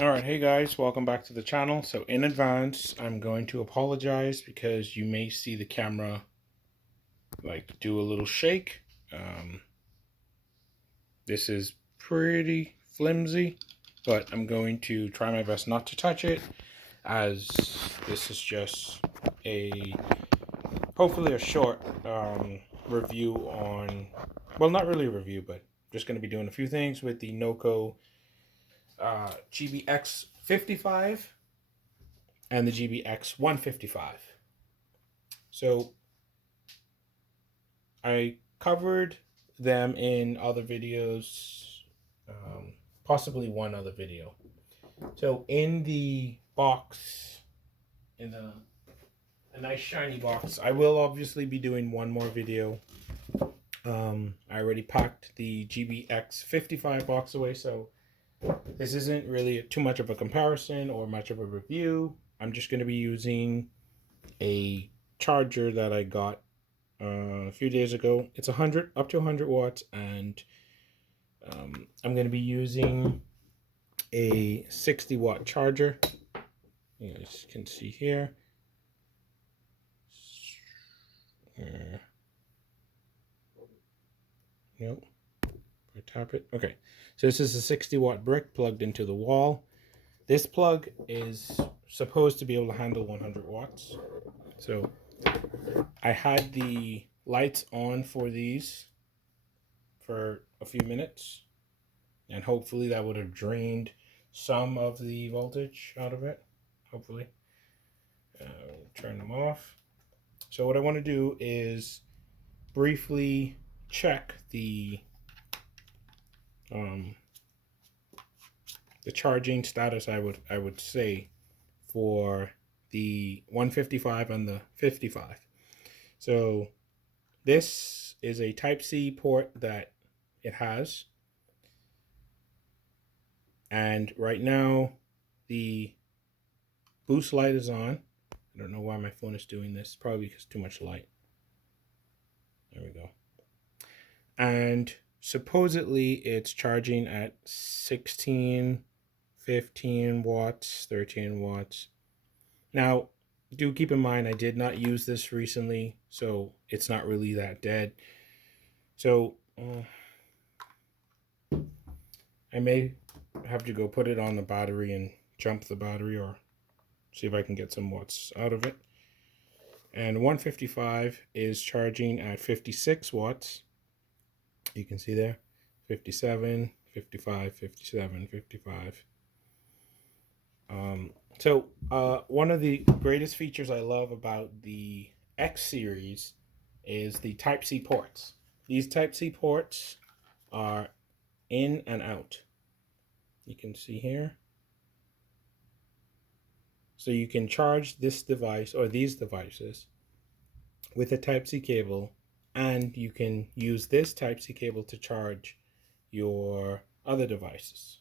Alright, hey guys, welcome back to the channel. So in advance, I'm going to apologize because you may see the camera like do a little shake. This is pretty flimsy, but I'm going to try my best not to touch it, as this is just hopefully a short review on, well, not really a review, but just going to be doing a few things with the Noco GBX55 and the GBX155. So I covered them in other videos, possibly one other video. So in the box, in a nice shiny box, I will obviously be doing one more video. I already packed the GBX55 box away, so this isn't really too much of a comparison or much of a review. I'm just going to be using a charger that I got a few days ago. It's up to 100 watts, and I'm going to be using a 60-watt charger. You guys can see here. Nope. I tap it. Okay. So this is a 60-watt brick plugged into the wall. This plug is supposed to be able to handle 100 watts. So I had the lights on for these for a few minutes, and hopefully that would have drained some of the voltage out of it. Hopefully. Turn them off. So what I want to do is briefly check the charging status, I would say, for the 155 and the 55. So this is a Type-C port that it has, and right now the boost light is on. I don't know why my phone is doing this, probably because too much light. There we go. And supposedly it's charging at 16, 15 watts, 13 watts. Now, do keep in mind, I did not use this recently, so it's not really that dead. So I may have to go put it on the battery and jump the battery, or see if I can get some watts out of it. And 155 is charging at 56 watts. You can see there, 57, 55, 57, 55. So one of the greatest features I love about the X series is the Type-C ports. These Type-C ports are in and out. You can see here. So you can charge this device or these devices with a Type-C cable, and you can use this Type-C cable to charge your other devices.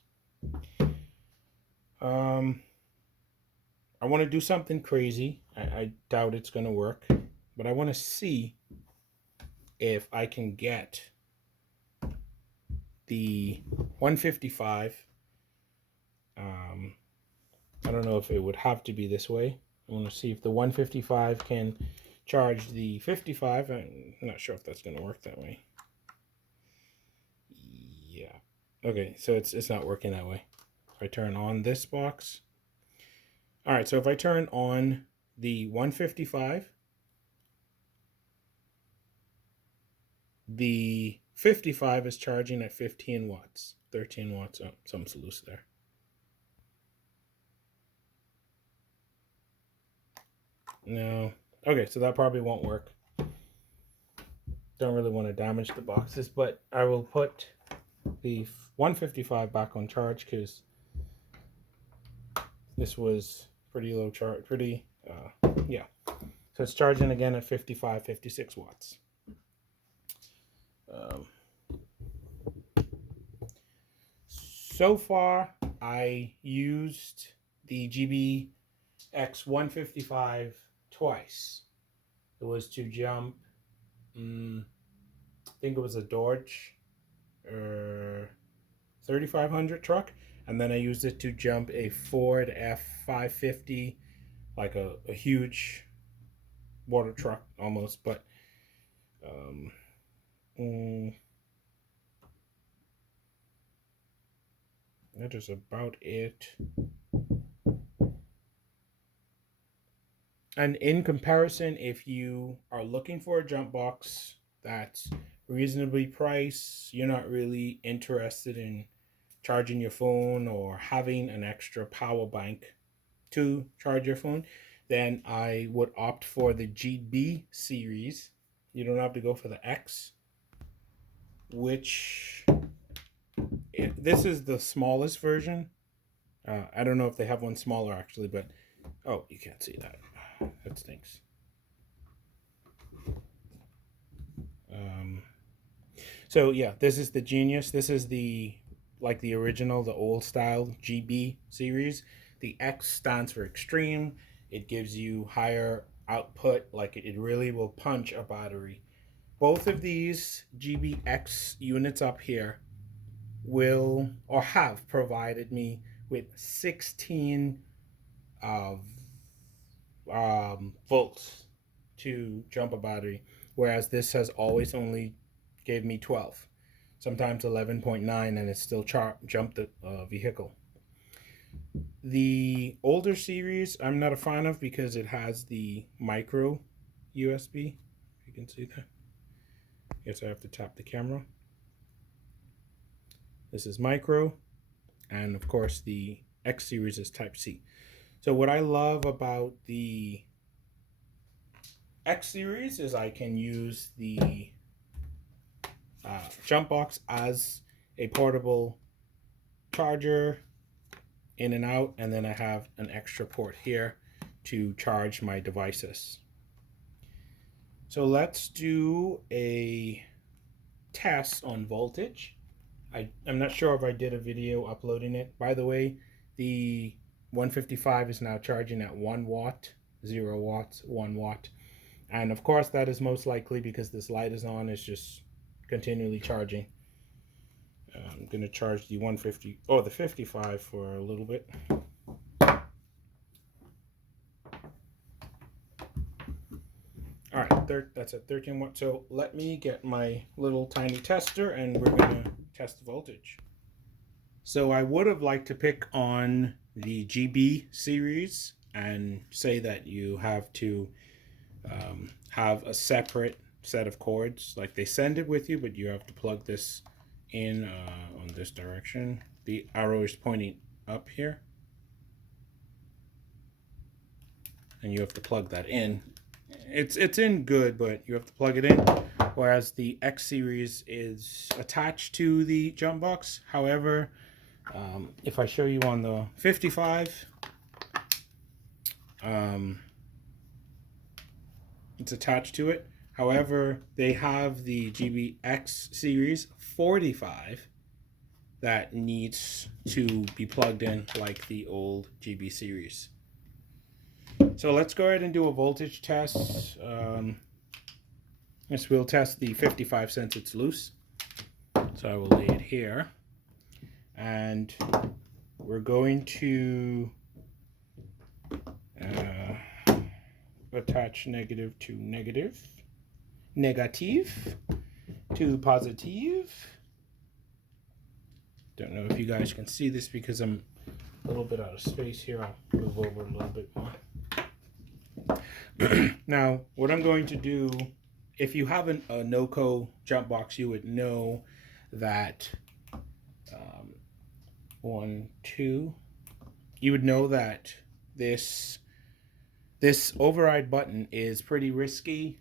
I want to do something crazy. I doubt it's going to work, but I want to see if I can get the 155. I don't know if it would have to be this way. I want to see if the 155 can charge the 55. I'm not sure if that's going to work that way. Yeah. Okay, so it's not working that way. If I turn on this box. All right, so if I turn on the 155, the 55 is charging at 15 watts, 13 watts. Oh, something's loose there. No. Okay, so that probably won't work. Don't really want to damage the boxes, but I will put the 155 back on charge because this was pretty low charge, yeah. So it's charging again at 55, 56 watts. So far, I used the GBX155 twice. It was to jump, I think it was a Dodge 3500 truck. and then I used it to jump a Ford F550, like a huge water truck almost, but that is about it. And in comparison, if you are looking for a jump box that's reasonably priced, you're not really interested in charging your phone or having an extra power bank to charge your phone, then I would opt for the GB series. You don't have to go for the X, which this is the smallest version. I don't know if they have one smaller actually, but oh, you can't see that. That stinks. So yeah, this is the Genius. This is the original, the old style GB series. The X stands for extreme. It gives you higher output, like it really will punch a battery. Both of these GBX units up here will or have provided me with 16 volts to jump a battery, whereas this has always only gave me 12, sometimes 11.9, and it still jumped the vehicle. The older series I'm not a fan of because it has the micro USB. You can see that. I guess I have to tap the camera. This is micro, and of course the X series is Type C. So what I love about the X series is I can use the jump box as a portable charger in and out, and then I have an extra port here to charge my devices. So let's do a test on voltage. I'm not sure if I did a video uploading it. By the way, the 155 is now charging at 1 watt, 0 watts, 1 watt. And of course that is most likely because this light is on, it's just continually charging. I'm going to charge the 55 for a little bit. All right, that's at 13 watts. So let me get my little tiny tester and we're going to test the voltage. So I would have liked to pick on the GB series and say that you have to have a separate set of cords. Like they send it with you, but you have to plug this in on this direction. The arrow is pointing up here, and you have to plug that in. It's in good, but you have to plug it in. Whereas the X series is attached to the jump box. However, if I show you on the 55, it's attached to it. However, they have the GBX series 45 that needs to be plugged in like the old GB series. So let's go ahead and do a voltage test. Yes, we'll test the 55 since it's loose. So I will lay it here. And we're going to attach negative to negative, negative to positive. Don't know if you guys can see this because I'm a little bit out of space here. I'll move over a little bit more. Now, what I'm going to do, if you have a Noco jump box, you would know that you would know that this override button is pretty risky.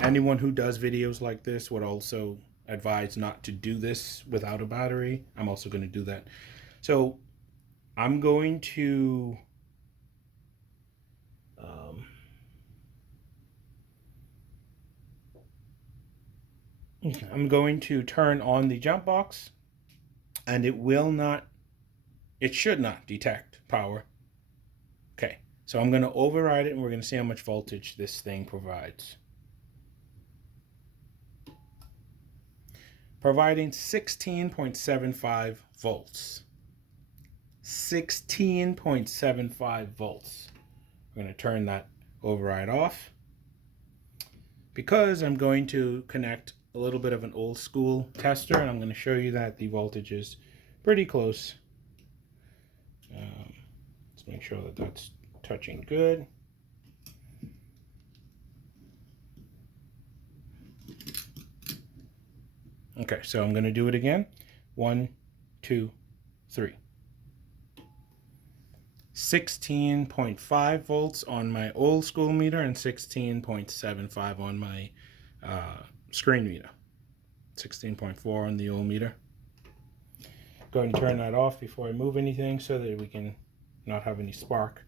Anyone who does videos like this would also advise not to do this without a battery. I'm also going to do that. So I'm going to turn on the jump box, and it should not detect power. Okay, so I'm going to override it and we're going to see how much voltage this thing provides. providing 16.75 volts. 16.75 volts. I'm going to turn that override off because I'm going to connect a little bit of an old school tester, and I'm going to show you that the voltage is pretty close. Let's make sure that that's touching good. Okay, so I'm going to do it again. 1, 2, 3. 16.5 volts on my old school meter and 16.75 on my screen meter. 16.4 on the old meter. Going to turn that off before I move anything so that we can not have any spark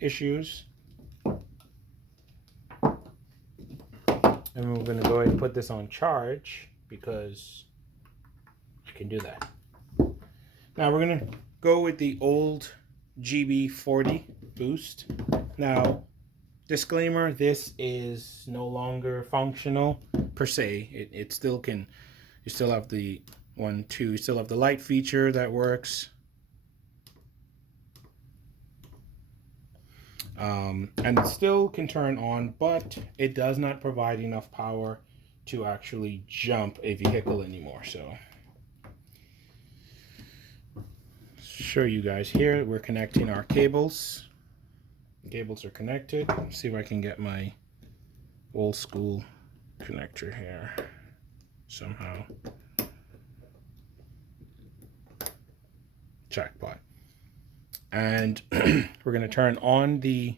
issues. And we're going to go ahead and put this on charge because I can do that. Now we're going to go with the old GB40 boost. Now, disclaimer, this is no longer functional per se. It still can, you still have the you still have the light feature that works. And it still can turn on, but it does not provide enough power to actually jump a vehicle anymore. So show you guys here, we're connecting our cables. The cables are connected. Let's see if I can get my old school connector here somehow. Jackpot. And we're going to turn on the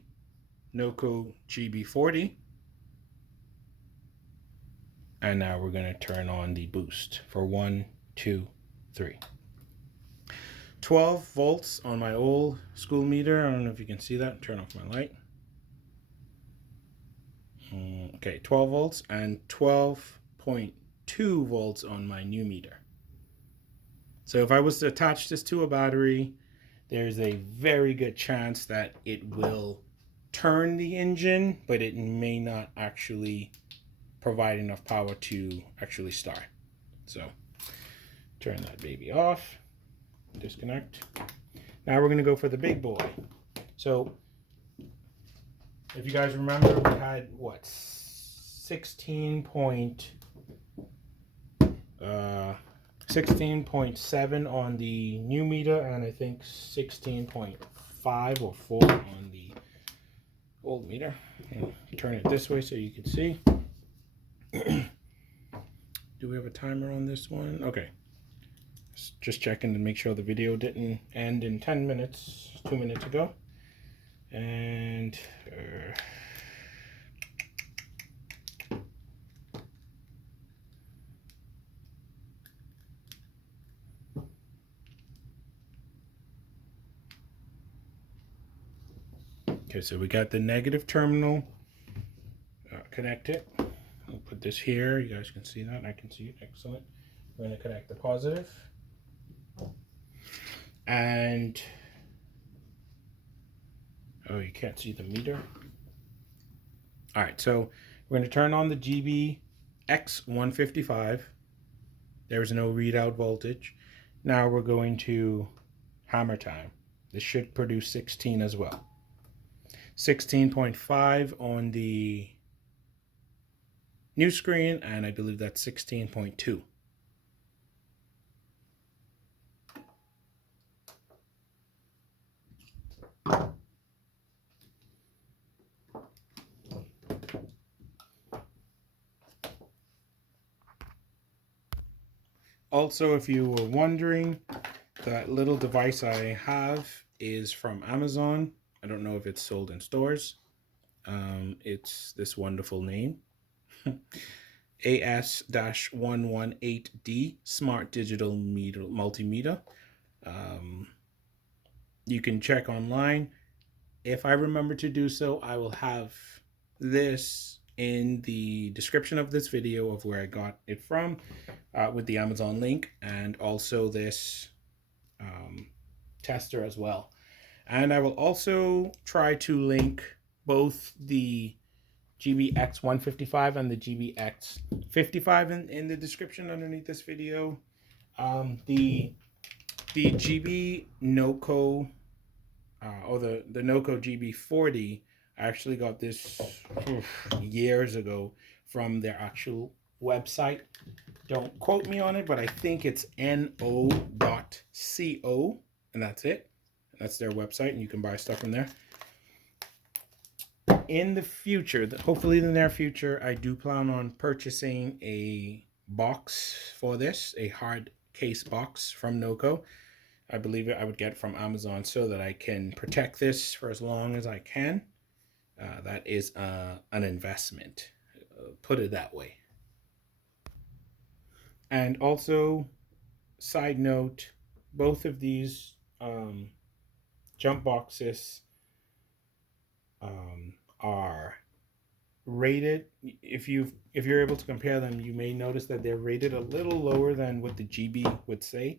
Noco GB40. And now we're going to turn on the boost for 1, 2, 3. 12 volts on my old school meter. I don't know if you can see that. Turn off my light. Okay, 12 volts and 12.2 volts on my new meter. So if I was to attach this to a battery, there's a very good chance that it will turn the engine, but it may not actually provide enough power to actually start. So turn that baby off, disconnect. Now we're going to go for the big boy. So if you guys remember, we had what, 16.7 on the new meter, and I think 16.5 or 4 on the old meter. And turn it this way so you can see. Do we have a timer on this one? Okay. Just checking to make sure the video didn't end in 10 minutes, 2 minutes ago. And okay, so we got the negative terminal connected. We'll put this here. You guys can see that. I can see it. Excellent. We're going to connect the positive. And oh, you can't see the meter. All right, so we're going to turn on the GBX155. There's no readout voltage. Now we're going to hammer time. This should produce 16 as well. 16.5 on the new screen, and I believe that's 16.2. Also, if you were wondering, that little device I have is from Amazon. I don't know if it's sold in stores. It's this wonderful name. AS-118D Smart Digital Multimeter. You can check online. If I remember to do so, I will have this in the description of this video of where I got it from, with the Amazon link, and also this tester as well. And I will also try to link both the GBX155 and the GBX55 in the description underneath this video. The GB Noco or the Noco GB40, I actually got this years ago from their actual website. Don't quote me on it, but I think it's no.co, and that's it. That's their website, and you can buy stuff from there. In the future, hopefully in the near future, I do plan on purchasing a box for this, a hard case box from Noco. I believe I would get it from Amazon so that I can protect this for as long as I can. That is an investment, put it that way. And also, side note, both of these jump boxes are rated. If you're able to compare them, you may notice that they're rated a little lower than what the GB would say.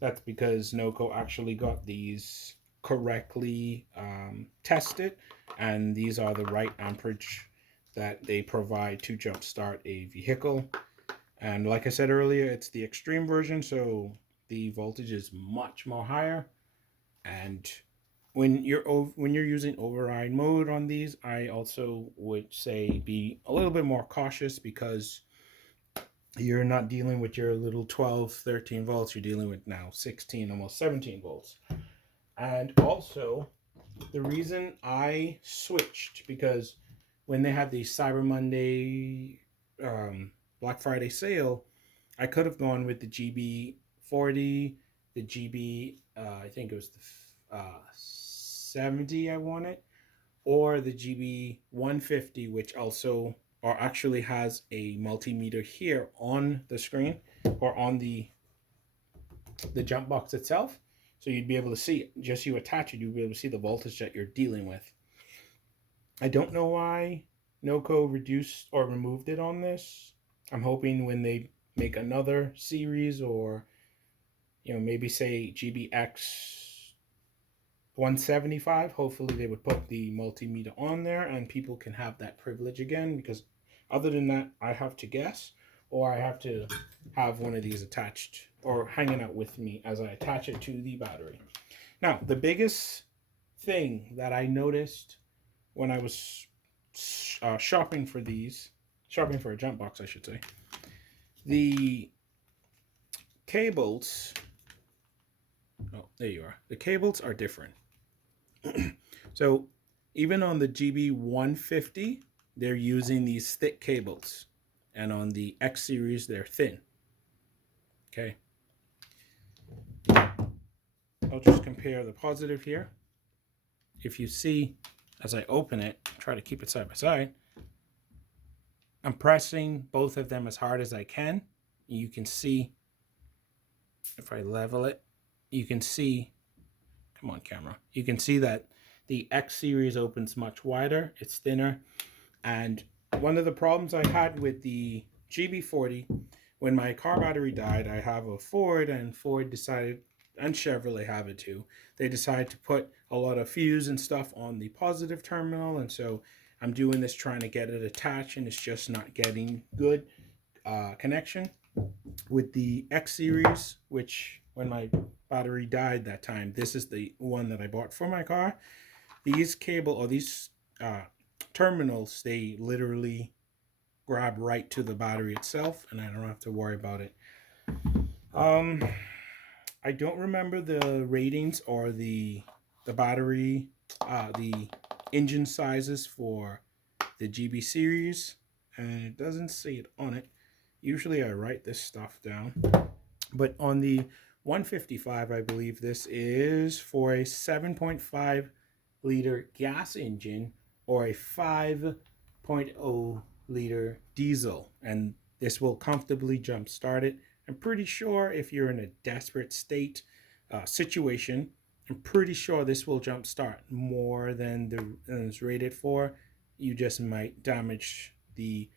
That's because Noco actually got these correctly tested, and these are the right amperage that they provide to jumpstart a vehicle. And like I said earlier, it's the extreme version, so the voltage is much more higher. And when you're using override mode on these, I also would say be a little bit more cautious, because you're not dealing with your little 12, 13 volts. You're dealing with now 16, almost 17 volts. And also, the reason I switched, because when they had the Cyber Monday, Black Friday sale, I could have gone with the GB40, the GB, I think it was the 70 I wanted, or the GB150, which also or actually has a multimeter here on the screen or on the jump box itself. So you'd be able to see it. Just you attach it, you'd be able to see the voltage that you're dealing with. I don't know why Noco reduced or removed it on this. I'm hoping when they make another series, or maybe say GBX175, hopefully they would put the multimeter on there and people can have that privilege again, because other than that, I have to guess, or I have to have one of these attached or hanging out with me as I attach it to the battery. Now, the biggest thing that I noticed when I was shopping for a jump box, I should say, the cables, oh, there you are. The cables are different. So even on the GB150, they're using these thick cables, and on the X series, they're thin. Okay. I'll just compare the positive here. If you see, as I open it, try to keep it side by side, I'm pressing both of them as hard as I can. You can see, if I level it, you can see, come on camera, you can see that the X series opens much wider, it's thinner. And one of the problems I had with the GB40, when my car battery died, I have a Ford, and Ford decided, and Chevrolet have it too, they decided to put a lot of fuse and stuff on the positive terminal, and so I'm doing this trying to get it attached, and it's just not getting good connection. With the X series, which when my battery died that time, this is the one that I bought for my car. These terminals, they literally grab right to the battery itself, and I don't have to worry about it. I don't remember the ratings or the battery, the engine sizes for the GB series, and it doesn't say it on it. Usually I write this stuff down, but on the 155, I believe this is for a 7.5 liter gas engine or a 5.0 liter diesel, and this will comfortably jump start it. I'm pretty sure if you're in a desperate state situation, I'm pretty sure this will jump start more than it's rated for. You just might damage the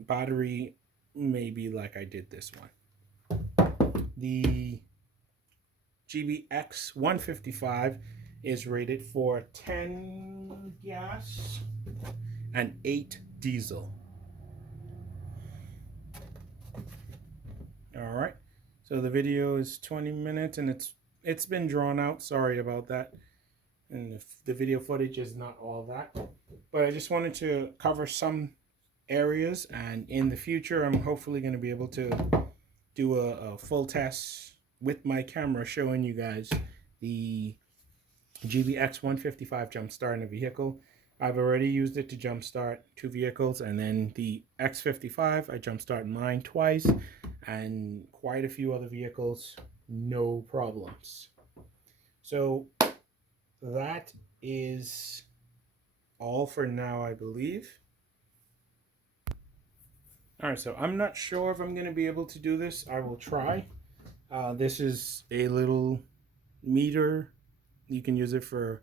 battery, maybe like I did this one. The GBX155 is rated for 10 gas and 8 diesel. All right, so the video is 20 minutes and it's been drawn out. Sorry about that. And the video footage is not all that, but I just wanted to cover some areas, and in the future I'm hopefully going to be able to do a full test with my camera showing you guys the GBX155 jumpstart in a vehicle. I've already used it to jumpstart 2 vehicles, and then the X55 I jumpstart mine twice, and quite a few other vehicles, no problems. So that is all for now, I believe. All right, so I'm not sure if I'm going to be able to do this. I will try. This is a little meter. You can use it for,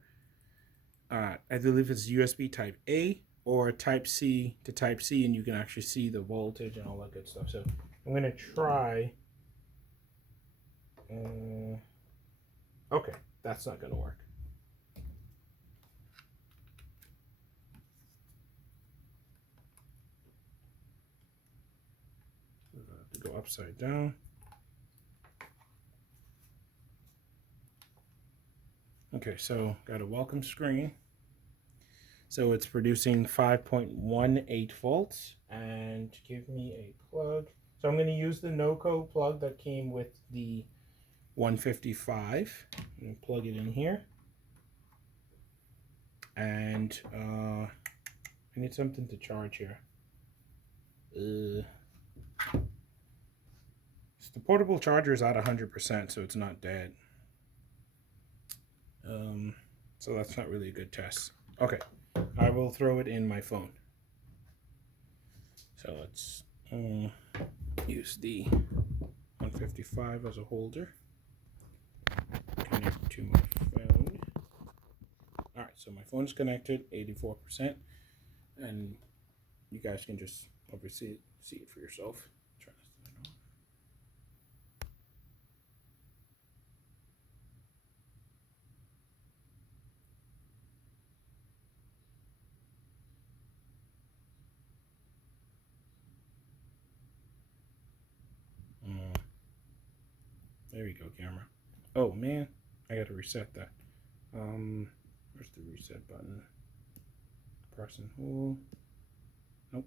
I believe it's USB type A or type C to type C, and you can actually see the voltage and all that good stuff. So I'm going to try. Okay, that's not going to work. To go upside down. Okay, so got a welcome screen. So it's producing 5.18 volts, and give me a plug. So I'm going to use the Noco plug that came with the 155 and plug it in here. And I need something to charge here. So the portable charger is at 100%, so it's not dead. So that's not really a good test. Okay, I will throw it in my phone. So let's use the 155 as a holder. Connect to my phone. All right, so my phone's connected, 84%, and you guys can just obviously see it for yourself. Try this thing on. There you go, camera. Oh man, I gotta reset that. Where's the reset button? Press and hold. Nope,